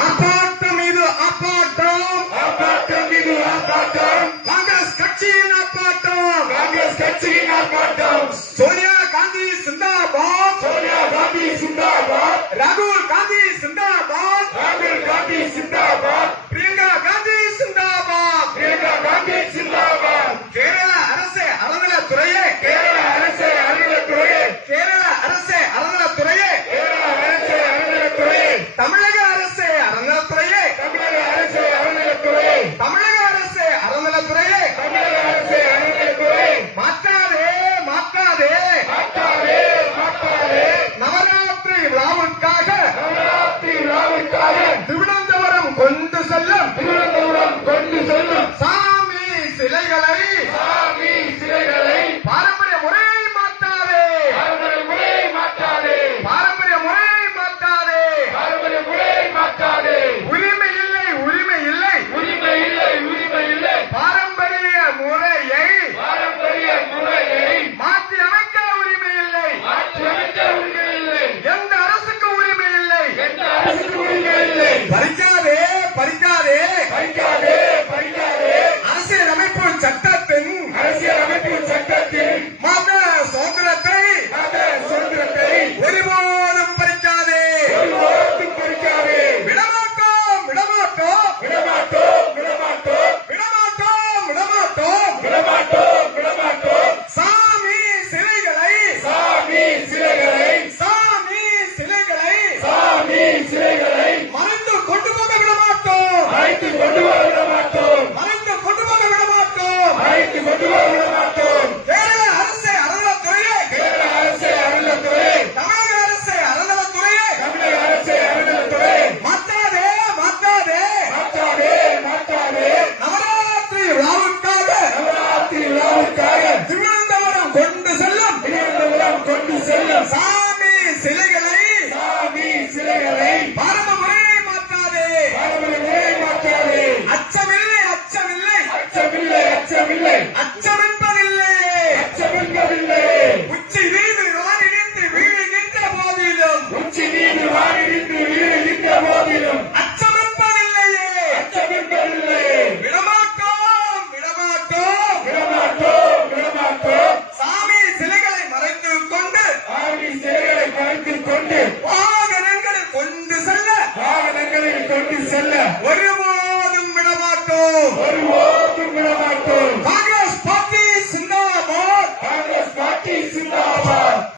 ஆர்ப்பாட்டம் இது ஆர்ப்பாட்டம், ஆர்ப்பாட்டம் இது ஆர்ப்பாட்டம், காங்கிரஸ் கட்சியின் ஆர்ப்பாட்டம், காங்கிரஸ் கட்சியின் ஆர்ப்பாட்டம். சோனியா காந்தி சிந்தாபாத், சோனியா காந்தி சிந்தாபாத், ராகுல் காந்தி சிந்தாபாத், ராகுல் காந்தி சிந்தாபாத், பிரியங்கா காந்தி சிந்தாபாத், பிரியங்கா காந்தி சிந்தாபாத். கேரள அரசு அறநிலையத்துறையே, கேரள அரசு அறநிலையத்துறையே, கேரள அரசு அறநிலையத்துறையே, கேரள அரசு அறநிலையத்துறையே, தமிழக அரசு அறநிலையத்துறையே, தமிழக அரசு அறநிலையத்துறையே, தமிழக அரசு அறநிலையத்துறையே, தமிழக அரசு அறநிலையத்துறையே. மாற்றாதே மாற்றாதே, மாற்றாதே மாற்றாதே, நவராத்திரி விழாவுக்காக நவராத்திரி விழாவிற்காக திருவனந்தபுரம் கொண்டு செல்லும் திருவனந்தபுரம் கொண்டு செல்லும் சாமி சிலைகளை சாமி சிலைகளை பாரம்பரிய முறையை மாற்றாதே, பாரம்பரிய முறையை மாற்றாதே, பாரம்பரிய முறையை மாற்றாதே, பாரம்பரிய முறையை மாற்றாதே. உரிமை இல்லை உரிமை இல்லை, உரிமை இல்லை, உரிமை இல்லை, பாரம்பரிய முறையை பாரம்பரிய முறையை மாற்றி அமைக்க உரிமை இல்லை, மாற்றி அமைக்க உரிமை இல்லை, எந்த அரசுக்கு உரிமை இல்லை. எந்த அரசுக்கு உரிமை இல்லை. பறிக்காதே பறிக்காதே, பறிக்காதே பறிக்காதே, அரசியல் அமைப்பு சட்டத்தின் அரசியல் அமைப்பு சட்டத்தின் மத சுதந்திரத்தை மத சுதந்திரத்தை ஒருபோதும் பறிக்காதே, ஒருபோதும் பறிக்காதே. விடமாட்டோம் விடமாட்டோம் விடமாட்டோம் விடமாட்டோம் விடமாட்டோம் விடமாட்டோம். விடமாட்டோம் விடமாட்டோம். சாமி சிலைகளை சாமி சிலைகளை சாமி சிலைகளை சாமி சிலைகளை மறைந்து கொண்டு போக விடமாட்டோம், அழைத்து கொண்டு வர விடமாட்டோம், மறைந்து கொண்டு போக விடமாட்டோம். அழைத்து கொண்டு வர விடமாட்டோம். கேரள அரசு அறநிலையத்துறையே, கேரள அரசு அறநிலையத்துறை, தமிழக அரசு அறநிலையத்துறையே தமிழக அரசு அறநிலையத்துறை. மாற்றாதே மாற்றாதே, மாற்றாதே மாற்றாதே, நவராத்திரி விழாவுக்காக நவராத்திரி விழாவிற்காக திருவனந்தபுரம் கொண்டு செல்லும் திருவனந்தபுரம் கொண்டு செல்லும் சாமி சிலைகளை சாமி சிலைகளை பாரத முறையை மாற்றாதே, பாரம்பரிய முறையை மாற்றாதே. அச்சமில்லை அச்சமில்லை, அச்சமில்லை அச்சமில்லை, அச்சமென்பதில்லை. அச்சமில்லை. உச்சி மீது வானிடிந்து வீழுகின்ற போதிலும் உச்சி மீது வானிடிந்து வீழுகின்ற போதிலும் அச்சமென்பதில்லையே. அச்சமில்லை. விடமாட்டோம் விடமாட்டோம், விடமாட்டோம் விடமாட்டோம். சாமி சிலைகளை மறைத்து கொண்டு சாமி சிலைகளை கருத்தில் கொண்டு வாகனங்களில் கொண்டு செல்ல வாகனங்களில் கொண்டு செல்ல ஒருபோதும் விடமாட்டோம். ஒருபோதும் விடமாட்டோம். காங்கிரஸ் பார்ட்டி சிந்தாபாத், காங்கிரஸ் பார்ட்டி சிந்தா